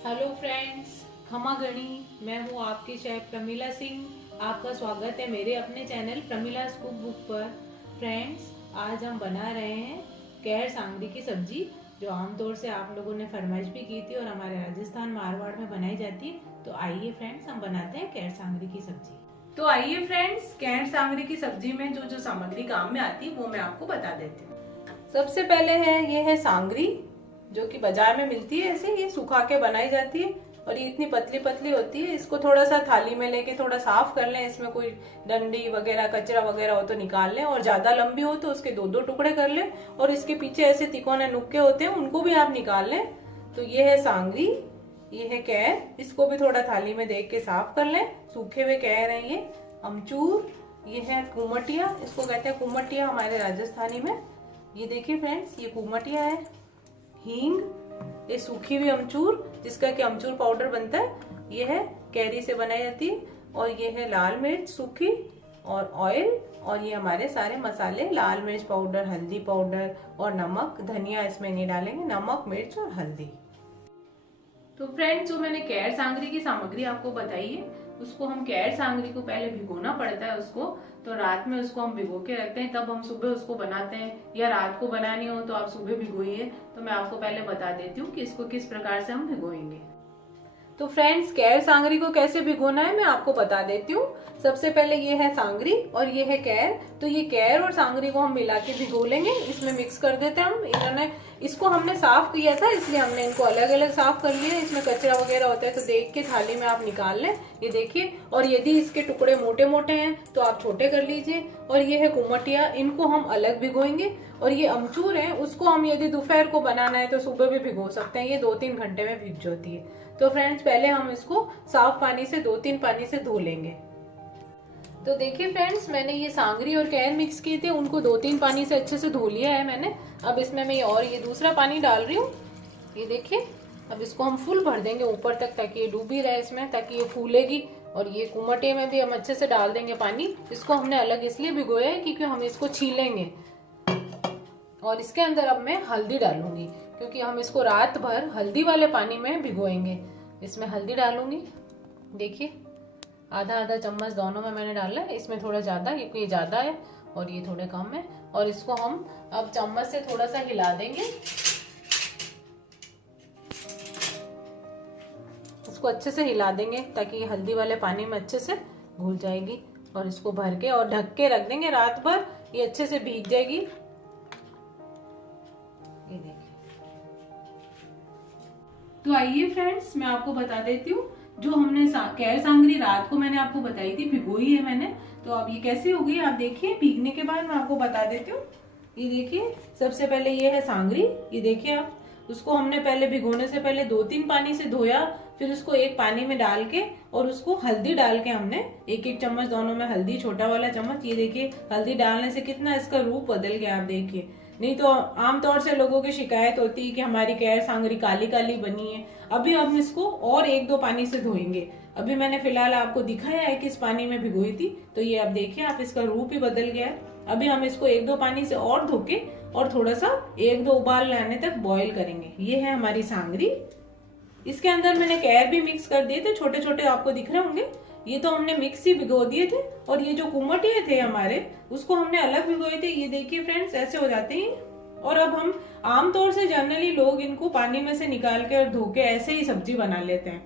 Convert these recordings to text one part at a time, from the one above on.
Hello friends, खमा गणी। मैं हूँ आपकी शेफ प्रमिला सिंह। आपका स्वागत है मेरे अपने चैनल प्रमिलास कुक बुक पर। फ्रेंड्स, आज हम बना रहे हैं कैर सांगरी की सब्जी, जो आमतौर से आप लोगों ने फरमाइश भी की थी और हमारे राजस्थान मारवाड़ में बनाई जाती है। तो आइए फ्रेंड्स, हम बनाते हैं कैर सांगरी की सब्जी। तो आइए फ्रेंड्स, कैर सांगरी की सब्जी में जो जो सामग्री काम में आती है वो मैं आपको बता देती हूँ। सबसे पहले ये है सांगरी, जो कि बाजार में मिलती है। ऐसे ये सुखा के बनाई जाती है और ये इतनी पतली पतली होती है। इसको थोड़ा सा थाली में लेके थोड़ा साफ कर लें। इसमें कोई डंडी वगैरह कचरा वगैरह हो तो निकाल लें, और ज्यादा लंबी हो तो उसके दो दो टुकड़े कर लें, और इसके पीछे ऐसे तिकोने नुक्के होते हैं उनको भी आप निकाल लें। तो ये है सांगरी, ये है कैर। इसको भी थोड़ा थाली में देख के साफ कर लें। सूखे हुए कैर है ये। अमचूर, ये है कुमटिया, इसको कहते हैं कुमटिया हमारे राजस्थानी में। ये देखिए फ्रेंड्स, ये कुमटिया है। हींग, ये सूखी हुई अमचूर, जिसका कि अमचूर पाउडर बनता है, ये है कैरी से बनाई जाती है। और ये है लाल मिर्च सूखी, और ऑयल, और ये हमारे सारे मसाले, लाल मिर्च पाउडर, हल्दी पाउडर और नमक। धनिया इसमें नहीं डालेंगे, नमक, मिर्च और हल्दी। तो फ्रेंड्स, जो मैंने कैर सांगरी की सामग्री आपको बताई है, उसको हम कैर सांगरी को पहले भिगोना पड़ता है उसको। तो रात में उसको हम भिगो के रखते हैं, तब हम सुबह उसको बनाते हैं। या रात को बनानी हो तो आप सुबह भिगोइए। तो मैं आपको पहले बता देती हूँ कि इसको किस प्रकार से हम भिगोएंगे। तो फ्रेंड्स, कैर सांगरी को कैसे भिगोना है मैं आपको बता देती हूँ। सबसे पहले ये है सांगरी और ये है कैर। तो ये कैर और सांगरी को हम मिला के भिगो लेंगे। इसमें मिक्स कर देते हैं हम। इन्होंने इसको हमने साफ किया था, इसलिए हमने इनको अलग अलग साफ कर लिया। इसमें कचरा वगैरह होता है तो देख के थाली में आप निकाल लें। ये देखिए, और यदि इसके टुकड़े मोटे मोटे हैं तो आप छोटे कर लीजिए। और ये है कुमटिया, इनको हम अलग भिगोएंगे। और ये अमचूर है, उसको हम यदि दोपहर को बनाना है तो सुबह भी भिगो सकते हैं। ये 2-3 घंटे में भीग जाती है। तो फ्रेंड्स, पहले हम इसको साफ पानी से 2-3 पानी से धो लेंगे। तो देखिए फ्रेंड्स, मैंने ये सांगरी और कैर मिक्स किए थे, उनको 2-3 पानी से अच्छे से धो लिया है मैंने। अब इसमें मैं ये दूसरा पानी डाल रही हूँ। ये देखिए, अब इसको हम फुल भर देंगे ऊपर तक, ताकि ये डूबी रहे इसमें, ताकि ये फूलेगी। और ये कुमटे में भी हम अच्छे से डाल देंगे पानी। इसको हमने अलग इसलिए भिगोया है क्योंकि हम इसको छीलेंगे। और इसके अंदर अब मैं हल्दी डालूंगी, क्योंकि हम इसको रात भर हल्दी वाले पानी में भिगोएंगे। इसमें हल्दी डालूंगी। देखिए, आधा आधा चम्मच दोनों में मैंने डाला है। इसमें थोड़ा ज्यादा, क्योंकि ये ज्यादा है और ये थोड़े कम है। और इसको हम अब चम्मच से थोड़ा सा हिला देंगे। इसको अच्छे से हिला देंगे ताकि ये हल्दी वाले पानी में अच्छे से घुल जाएगी। और इसको भर के और ढक के रख देंगे रात भर, ये अच्छे से भीग जाएगी। ये देखिए। तो आइए फ्रेंड्स, मैं आपको बता देती हूँ, जो हमने कैर सांगरी रात को मैंने आपको बताई थी, भिगोई है मैंने। तो अब ये कैसे हो गई आप देखिए। भीगने के बाद मैं आपको बता देती हूँ। ये देखिए, सबसे पहले ये है सांगरी। ये देखिए आप, उसको हमने पहले भिगोने से पहले 2-3 पानी से धोया, फिर उसको एक पानी में डाल के, और उसको हल्दी डाल के हमने 1-1 चम्मच दोनों में हल्दी, छोटा वाला चम्मच। ये देखिए, हल्दी डालने से कितना इसका रूप बदल गया आप देखिए। नहीं तो आमतौर से लोगों की शिकायत होती है कि हमारी कैर सांगरी काली काली बनी है। अभी हम इसको और 1-2 पानी से धोएंगे। अभी मैंने फिलहाल आपको दिखाया है कि इस पानी में भिगोई थी। तो ये आप देखिए, आप इसका रूप ही बदल गया है। अभी हम इसको 1-2 पानी से और धो के और थोड़ा सा 1-2 उबाल लाने तक बॉईल करेंगे। ये है हमारी सांगरी। इसके अंदर मैंने कैर भी मिक्स कर दिए थे, छोटे छोटे आपको दिख रहे होंगे। ये तो हमने मिक्स ही भिगो दिए थे। और ये जो कुमटिया थे हमारे, उसको हमने अलग भिगोए थे। ये देखिए फ्रेंड्स, ऐसे हो जाते हैं। और अब हम आमतौर से जनरली लोग इनको पानी में से निकाल के और धो के ऐसे ही सब्जी बना लेते हैं,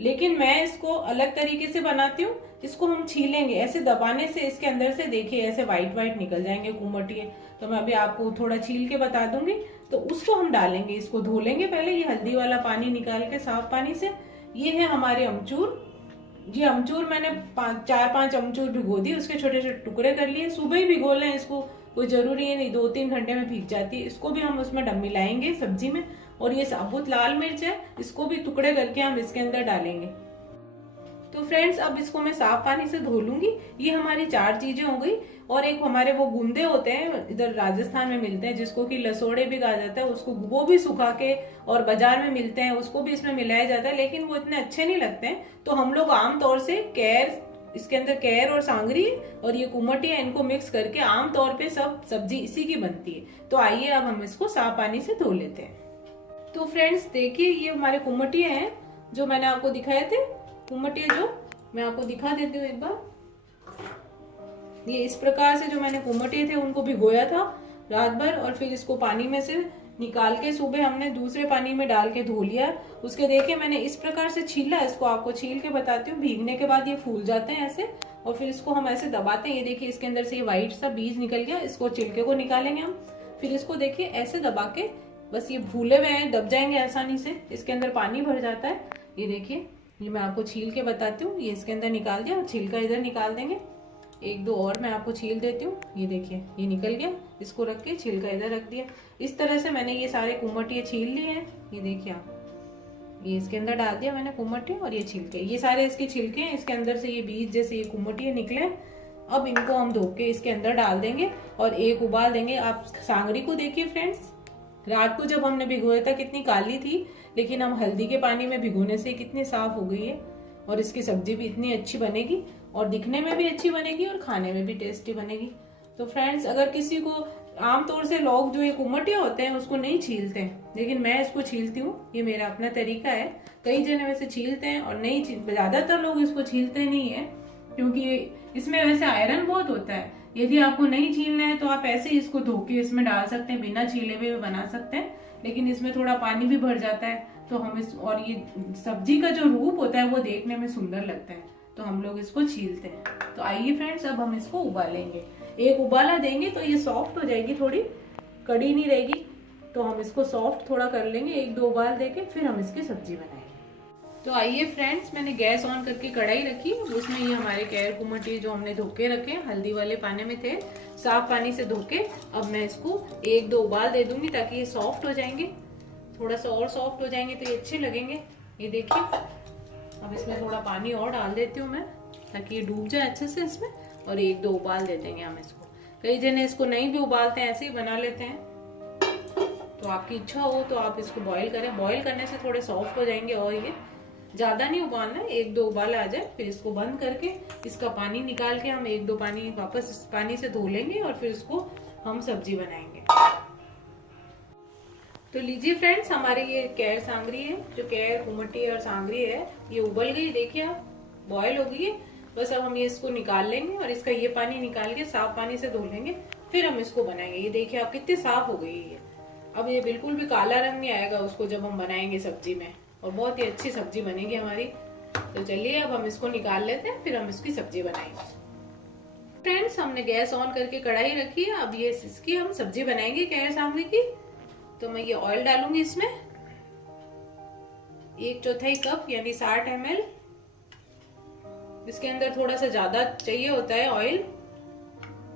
लेकिन मैं इसको अलग तरीके से बनाती हूँ। इसको हम छीलेंगे, ऐसे दबाने से इसके अंदर से देखिए ऐसे व्हाइट व्हाइट निकल जाएंगे कुमटिए। तो मैं अभी आपको थोड़ा छील के बता दूंगी। तो उसको हम डालेंगे, इसको धो लेंगे पहले, ये हल्दी वाला पानी निकाल के साफ पानी से। ये है हमारे अमचूर। ये अमचूर मैंने 4-5 अमचूर भिगो दी, उसके छोटे छोटे टुकड़े कर लिए। सुबह ही भिगो लें इसको, कोई जरूरी है नहीं, 2-3 घंटे में भीग जाती है। इसको भी हम उसमें मिलाएंगे सब्जी में। और ये साबुत लाल मिर्च है, इसको भी टुकड़े करके हम इसके अंदर डालेंगे। तो फ्रेंड्स, अब इसको मैं साफ पानी से धो लूंगी। ये हमारी 4 चीजें हो गई। और एक हमारे वो गुंदे होते हैं, इधर राजस्थान में मिलते हैं, जिसको कि लसोड़े भी कहा जाता है। उसको वो भी सुखा के और बाजार में मिलते हैं, उसको भी इसमें मिलाया जाता है, लेकिन वो इतने अच्छे नहीं लगते हैं। तो हम लोग आमतौर से कैर, इसके अंदर कैर और सांगरी और ये कुमटिया, इनको मिक्स करके आमतौर पे सब सब्जी इसी की बनती है। तो आइए अब हम इसको साफ पानी से धो लेते हैं। तो फ्रेंड्स देखिए, ये हमारे कुमटिया हैं जो मैंने आपको दिखाए थे कुमटिया, जो मैं आपको दिखा देती हूँ एक बार। ये इस प्रकार से जो मैंने कुमटिया थे उनको भिगोया था रात भर, और फिर इसको पानी में से निकाल के सुबह हमने दूसरे पानी में डाल के धो लिया। उसके देखिए मैंने इस प्रकार से छीला, इसको आपको छील के बताती हूँ। भीगने के बाद ये फूल जाते हैं ऐसे, और फिर इसको हम ऐसे दबाते हैं। ये देखिए इसके अंदर से ये व्हाइट सा बीज निकल गया, इसको छिलके को निकालेंगे हम। फिर इसको देखिए ऐसे दबा के, बस ये फूले हुए हैं, दब जाएंगे आसानी से। इसके अंदर पानी भर जाता है। ये देखिए, ये मैं आपको छील के बताती हूँ। ये इसके अंदर निकाल दिया, छिलका इधर निकाल देंगे। एक दो और मैं आपको छील देती हूँ। ये देखिए ये निकल गया, इसको रख के छिलका इधर रख दिया। इस तरह से मैंने ये सारे कुमटिया छील लिए हैं। ये देखिए आप, ये इसके अंदर डाल दिया मैंने कुमटिया, और ये छिलके, ये सारे इसके छिलके हैं। इसके अंदर से ये बीज जैसे ये कुमटिया निकले। अब इनको हम धो के इसके अंदर डाल देंगे और एक उबाल देंगे। आप सांगरी को देखिए फ्रेंड्स, रात को जब हमने भिगोया था कितनी काली थी, लेकिन हम हल्दी के पानी में भिगोने से कितनी साफ हो गई है। और इसकी सब्जी भी इतनी अच्छी बनेगी, और दिखने में भी अच्छी बनेगी, और खाने में भी टेस्टी बनेगी। तो फ्रेंड्स, अगर किसी को, आमतौर से लोग जो ये कुमटिया होते हैं उसको नहीं छीलते हैं, लेकिन मैं इसको छीलती हूँ। ये मेरा अपना तरीका है। कई जने वैसे छीलते हैं और नहीं, ज्यादातर लोग इसको छीलते नहीं है, क्योंकि इसमें वैसे आयरन बहुत होता है। यदि आपको नहीं छीलना है तो आप ऐसे ही इसको धो के इसमें डाल सकते हैं, बिना छीले हुए बना सकते हैं। लेकिन इसमें थोड़ा पानी भी भर जाता है, तो हम इस, और ये सब्जी का जो रूप होता है वो देखने में सुंदर लगता है, तो हम लोग इसको छीलते हैं। तो आइए फ्रेंड्स, अब हम इसको उबालेंगे। एक उबाला देंगे तो ये सॉफ्ट हो जाएगी, थोड़ी कड़ी नहीं रहेगी। तो हम इसको सॉफ्ट थोड़ा कर लेंगे, एक दो उबाल देके फिर हम इसकी सब्जी बनाएंगे। तो आइए फ्रेंड्स, मैंने गैस ऑन करके कढ़ाई रखी। उसमें ये हमारे कैर कुमटिया जो हमने धोके रखे, हल्दी वाले पानी में थे, साफ पानी से धोके, अब मैं इसको एक दो उबाल दे दूंगी ताकि ये सॉफ्ट हो जाएंगे। थोड़ा सा और सॉफ्ट हो जाएंगे तो ये अच्छे लगेंगे। ये देखिए, अब इसमें थोड़ा पानी और डाल देती हूँ मैं, ताकि ये डूब जाए अच्छे से इसमें, और एक दो उबाल दे देंगे हम इसको। कई जने इसको नहीं भी उबालते हैं, ऐसे ही बना लेते हैं। तो आपकी इच्छा हो तो आप इसको बॉईल करें। बॉईल करने से थोड़े सॉफ्ट हो जाएंगे, और ये ज्यादा नहीं उबालना है, एक दो उबाल आ जाए फिर इसको बंद करके इसका पानी निकाल के हम एक दो पानी वापस इस पानी से धो लेंगे, और फिर इसको हम सब्जी बनाएंगे। तो लीजिए फ्रेंड्स, हमारे ये कैर सांगरी है, जो कैर कुमटिया और सांगरी है, ये उबल गई। देखिए आप, बॉयल हो गई है। बस अब हम ये इसको निकाल लेंगे, और इसका ये पानी निकाल के साफ पानी से धो लेंगे, फिर हम इसको बनाएंगे। ये देखिए आप, कितनी साफ हो गई है। अब ये बिल्कुल भी काला रंग नहीं आएगा उसको जब हम बनाएंगे सब्जी में, और बहुत ही अच्छी सब्जी बनेगी हमारी। तो चलिए अब हम इसको निकाल लेते हैं, फिर हम इसकी सब्जी बनाएंगे। फ्रेंड्स, हमने गैस ऑन करके कढ़ाई रखी है। अब ये इसकी हम सब्जी बनाएंगे कैर सांगरी की। तो मैं ये ऑयल डालूंगी इसमें, 1/4 कप यानी 60 ml। इसके अंदर थोड़ा सा ज्यादा चाहिए होता है ऑयल,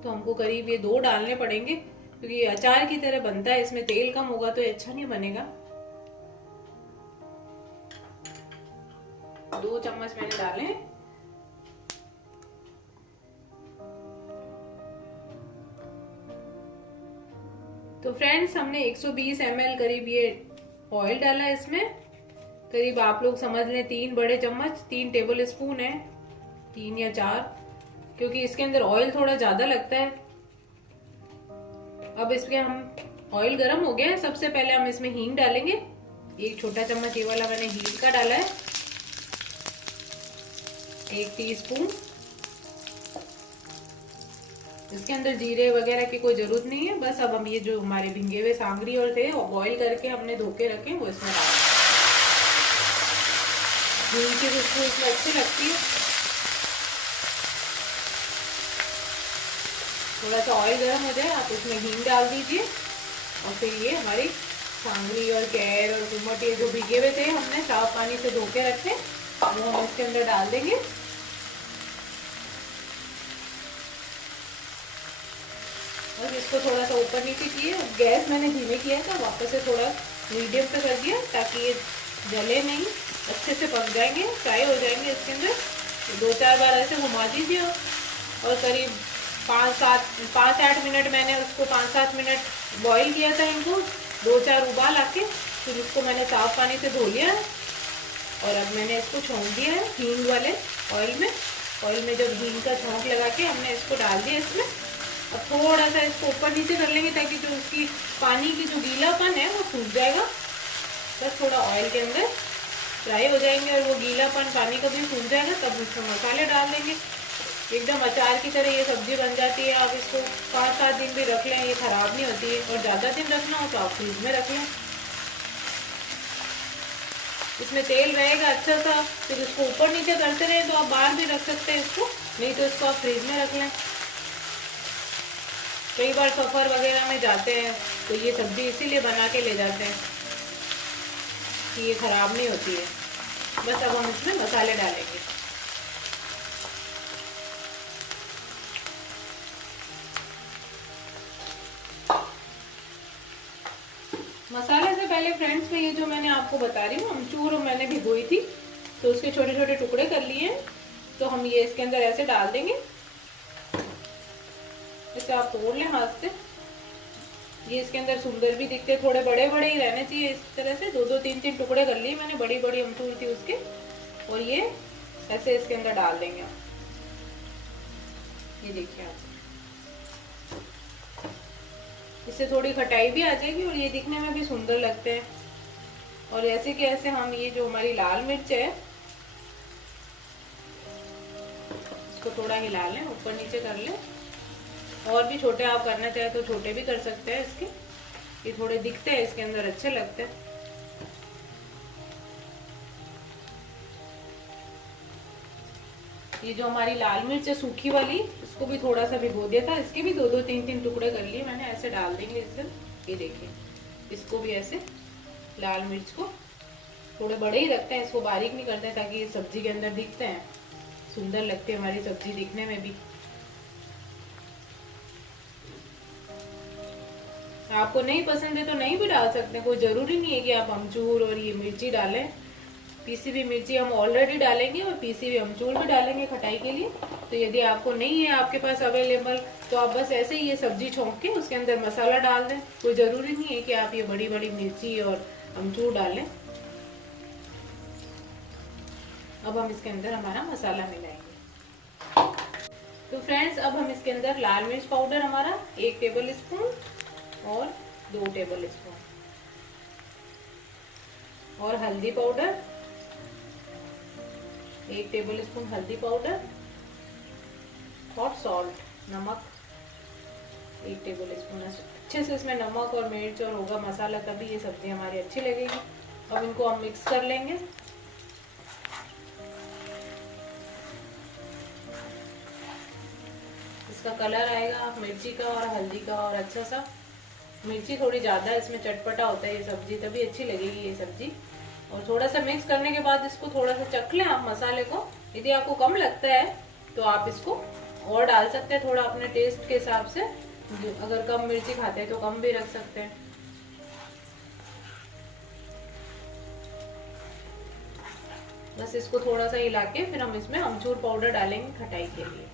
तो हमको करीब ये 2 डालने पड़ेंगे, क्योंकि ये अचार की तरह बनता है। इसमें तेल कम होगा तो ये अच्छा नहीं बनेगा। 2 चम्मच मैंने डाले। तो फ्रेंड्स, हमने 120 ml करीब ये ऑयल डाला है इसमें। करीब आप लोग समझ लें 3 बड़े चम्मच, 3 टेबल स्पून है, 3 या 4, क्योंकि इसके अंदर ऑयल थोड़ा ज्यादा लगता है। अब इसमें हम, ऑयल गर्म हो गया है, सबसे पहले हम इसमें हींग डालेंगे। 1 छोटा चम्मच ये वाला मैंने हींग का डाला है, 1 टीस्पून। इसके अंदर जीरे वगैरह की कोई जरूरत नहीं है। बस अब हम ये जो हमारे भिंगे हुए सांगरी और थे और बॉईल करके हमने धोके रखे, वो इसमें डाल देंगे। हींग की खुशबू इसमें अच्छी लगती है। थोड़ा सा ऑयल गर्म हो जाए, आप इसमें हींग डाल दीजिए, और फिर ये हमारी सांगरी और कैर और कुमटिया जो भिगे हुए थे हमने साफ पानी से धोके रखे, वो हम इसके अंदर डाल देंगे। और इसको थोड़ा सा ऊपर नीचे किए। गैस मैंने धीमे किया था, वापस से थोड़ा मीडियम पे कर दिया, ताकि ये जले नहीं, अच्छे से पक जाएंगे, फ्राई हो जाएंगे इसके अंदर। 2-4 बार ऐसे घुमा दीजिए, और करीब 5-8 मिनट मैंने उसको 5-7 मिनट बॉईल किया था इनको, 2-4 उबाल आके। फिर इसको मैंने साफ पानी से धो लिया है, और अब मैंने इसको छोंक दिया है हींग वाले ऑयल में। ऑयल में जब हींग का छोंक लगा के हमने इसको डाल दिया इसमें। अब थोड़ा सा इसको ऊपर नीचे कर लेंगे, ताकि जो उसकी पानी की जो गीलापन है वो सूख जाएगा। बस थोड़ा ऑयल के अंदर फ्राई हो जाएंगे और वो गीलापन पानी का भी सूख जाएगा, तब इसमें मसाले डाल देंगे। एकदम अचार की तरह ये सब्जी बन जाती है। आप इसको 5-7 दिन भी रख लें, ये खराब नहीं होती है। और ज़्यादा दिन रखना हो तो आप फ्रिज में रख लें, इसमें तेल रहेगा अच्छा सा। फिर इसको ऊपर नीचे करते रहें तो आप बाहर भी रख सकते हैं इसको, नहीं तो इसको आप फ्रिज में रख लें। कई बार सफ़र वगैरह में जाते हैं तो ये सब्ज़ी इसीलिए बना के ले जाते हैं कि ये ख़राब नहीं होती है। बस अब हम इसमें मसाले डालेंगे। मसाले से पहले फ्रेंड्स में ये जो मैंने आपको बता रही हूँ, अमचूर मैंने भिगोई थी तो उसके छोटे छोटे टुकड़े कर लिए हैं। तो हम ये इसके अंदर ऐसे डाल देंगे, इसे आप तोड़ लें हाथ से। ये इसके अंदर सुंदर भी दिखते, थोड़े बड़े बड़े ही रहने चाहिए इस तरह से। 2-2 3-3 टुकड़े कर लिए मैंने, बड़ी बड़ी अमचूर थी उसके। और ये ऐसे इसके अंदर डाल देंगे हम। ये देखिए आप, इससे थोड़ी खटाई भी आ जाएगी और ये दिखने में भी सुंदर लगते हैं। और ऐसे कि ऐसे हम ये जो हमारी लाल मिर्च है इसको थोड़ा हिला लें, ऊपर नीचे कर लें। और भी छोटे आप करना चाहे तो छोटे भी कर सकते हैं इसके, ये थोड़े दिखते हैं इसके अंदर, अच्छे लगते हैं। ये जो हमारी लाल मिर्च है सूखी वाली, इसको भी थोड़ा सा भिगो दिया था, इसके भी 2-2 3-3 टुकड़े कर लिए मैंने, ऐसे डाल देंगे इसमें। ये देखिए, इसको भी ऐसे लाल मिर्च को थोड़े बड़े ही रखते हैं, इसको बारीक नहीं करते ताकि ये सब्जी के अंदर दिखते हैं, सुंदर लगती है हमारी सब्जी दिखने में भी। आपको नहीं पसंद है तो नहीं भी डाल सकते हैं, कोई जरूरी नहीं है कि आप अमचूर और ये मिर्ची डालें। पीसी हुई मिर्ची हम ऑलरेडी डालेंगे और पीसी हुई अमचूर भी डालेंगे खटाई के लिए। तो यदि आपको नहीं है आपके पास अवेलेबल तो आप बस ऐसे ही ये सब्जी छोंक के उसके अंदर मसाला डाल दें, कोई ज़रूरी नहीं है कि आप ये बड़ी बड़ी मिर्ची और अमचूर डालें। अब हम इसके अंदर हमारा मसाला मिलाएंगे। तो फ्रेंड्स, अब हम इसके अंदर लाल मिर्च पाउडर हमारा 1 टेबल स्पून और 2 टेबल स्पून, और हल्दी पाउडर 1 टेबल स्पून हल्दी पाउडर, और सॉल्ट नमक 1 टेबल स्पून। अच्छे से इसमें नमक और मिर्च और होगा मसाला, तभी ये सब्जी हमारी अच्छी लगेगी। अब इनको हम मिक्स कर लेंगे। इसका कलर आएगा मिर्ची का और हल्दी का, और अच्छा सा। मिर्ची थोड़ी ज़्यादा इसमें चटपटा होता है ये सब्जी, तभी अच्छी लगेगी ये सब्जी। और थोड़ा सा मिक्स करने के बाद इसको थोड़ा सा चख लें आप मसाले को। यदि आपको कम लगता है तो आप इसको और डाल सकते हैं, थोड़ा अपने टेस्ट के हिसाब से। अगर कम मिर्ची खाते हैं तो कम भी रख सकते हैं। बस इसको थोड़ा सा हिला के फिर हम इसमें अमचूर पाउडर डालेंगे खटाई के लिए।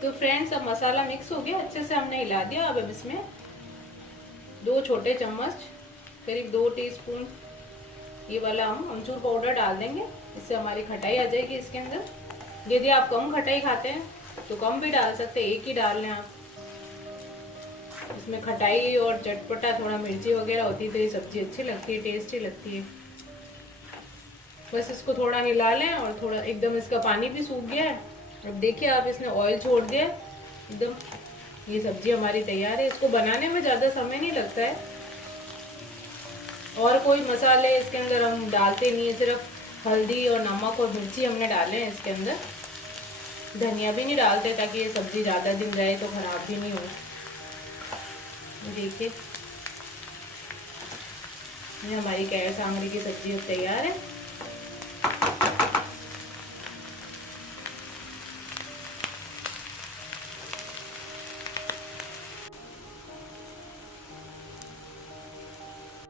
तो फ्रेंड्स, अब मसाला मिक्स हो गया, अच्छे से हमने हिला दिया। अब इसमें 2 छोटे चम्मच करीब 2 टीस्पून ये वाला हम अमचूर पाउडर डाल देंगे, इससे हमारी खटाई आ जाएगी इसके अंदर। यदि आप कम खटाई खाते हैं तो कम भी डाल सकते हैं, 1 ही डाल लें आप। इसमें खटाई और चटपटा थोड़ा मिर्ची वगैरह होती है तो ये सब्जी अच्छी लगती है, टेस्टी लगती है। बस इसको थोड़ा हिला लें और थोड़ा एकदम इसका पानी भी सूख गया है। अब देखिए आप, इसने ऑयल छोड़ दिया एकदम। ये सब्जी हमारी तैयार है। इसको बनाने में ज़्यादा समय नहीं लगता है, और कोई मसाले इसके अंदर हम डालते नहीं है, सिर्फ हल्दी और नमक और मिर्ची हमने डाले हैं इसके अंदर। धनिया भी नहीं डालते ताकि ये सब्जी ज़्यादा दिन रहे तो खराब भी नहीं हो। देखिए, ये हमारी कैर सांगरी की सब्जी अब तैयार है।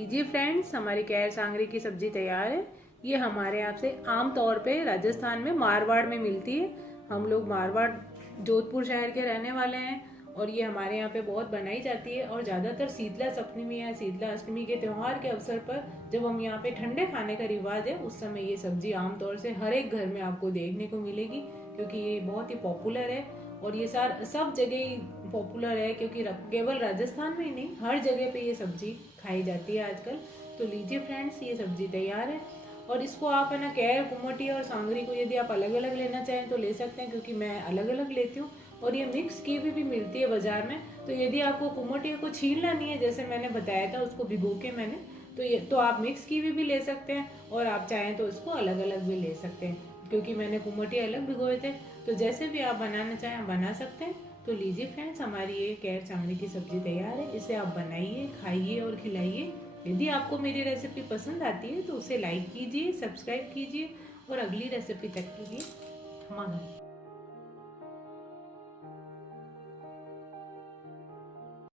जी फ्रेंड्स, हमारी कैर सांगरी की सब्जी तैयार है। ये हमारे यहाँ से आम तौर पे राजस्थान में मारवाड़ में मिलती है। हम लोग मारवाड़ जोधपुर शहर के रहने वाले हैं और ये हमारे यहाँ पे बहुत बनाई जाती है। और ज़्यादातर शीतला सप्तमी या शीतला अष्टमी के त्यौहार के अवसर पर जब हम यहाँ पे ठंडे खाने का रिवाज है, उस समय ये सब्जी आमतौर से हर एक घर में आपको देखने को मिलेगी, क्योंकि ये बहुत ही पॉपुलर है। और ये सब जगह पॉपुलर है, क्योंकि केवल राजस्थान में ही नहीं, हर जगह पे ये सब्जी खाई जाती है आजकल। तो लीजिए फ्रेंड्स, ये सब्जी तैयार है। और इसको आप है ना कैर, कुमटी और सांगरी को यदि आप अलग अलग लेना चाहें तो ले सकते हैं, क्योंकि मैं अलग अलग लेती हूँ। और ये मिक्स की हुई भी मिलती है बाजार में। तो यदि आपको कुमटी को छीलना नहीं है, जैसे मैंने बताया था, उसको भिगो के मैंने, तो आप मिक्स की हुई भी ले सकते हैं, और आप चाहें तो इसको अलग अलग भी ले सकते हैं, क्योंकि मैंने कुमटी अलग भिगोए थे। तो जैसे भी आप बनाना चाहें बना सकते हैं। तो लीजिए फ्रेंड्स, हमारी ये कैर सांगरी की सब्जी तैयार है। इसे आप बनाइए, खाइए और खिलाइए। यदि आपको मेरी रेसिपी पसंद आती है तो उसे लाइक कीजिए, सब्सक्राइब कीजिए और अगली रेसिपी तक के लिए हम